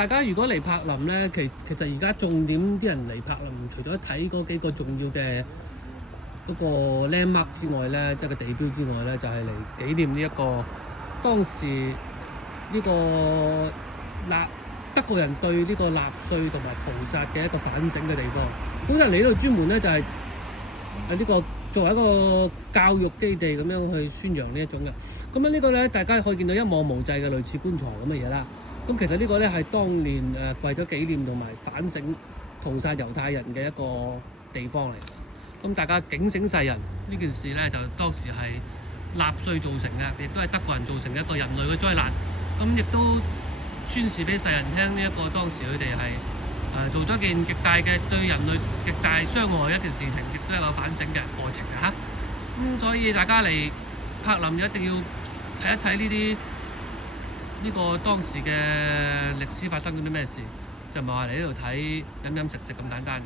大家如果嚟柏林咧，其實而家重點啲人嚟柏林，除咗睇嗰幾個重要嘅嗰個 landmark 之外咧，即係個地標之外咧，就係嚟紀念呢一個當時呢個德國人對呢個納粹同埋屠殺嘅一個反省嘅地方。好多人嚟呢度專門咧就係呢個作為一個教育基地咁樣去宣揚呢一種嘅。咁樣呢個咧，大家可以見到一望無際嘅類似棺材咁嘅嘢啦。咁其實呢個咧係當年為咗紀念同埋反省屠殺猶太人嘅一個地方嚟。咁大家警醒世人呢件事咧，就當時係納粹造成嘅，亦都係德國人造成嘅一個人類嘅災難。咁亦都宣示俾世人聽，呢一個當時佢哋係做咗一件極大嘅對人類極大傷害一件事情，亦都係一個反省嘅過程嚇。所以大家嚟柏林一定要睇一睇呢個當時嘅歷史發生咗啲咩事，就唔係話嚟呢度睇飲飲食食咁簡單。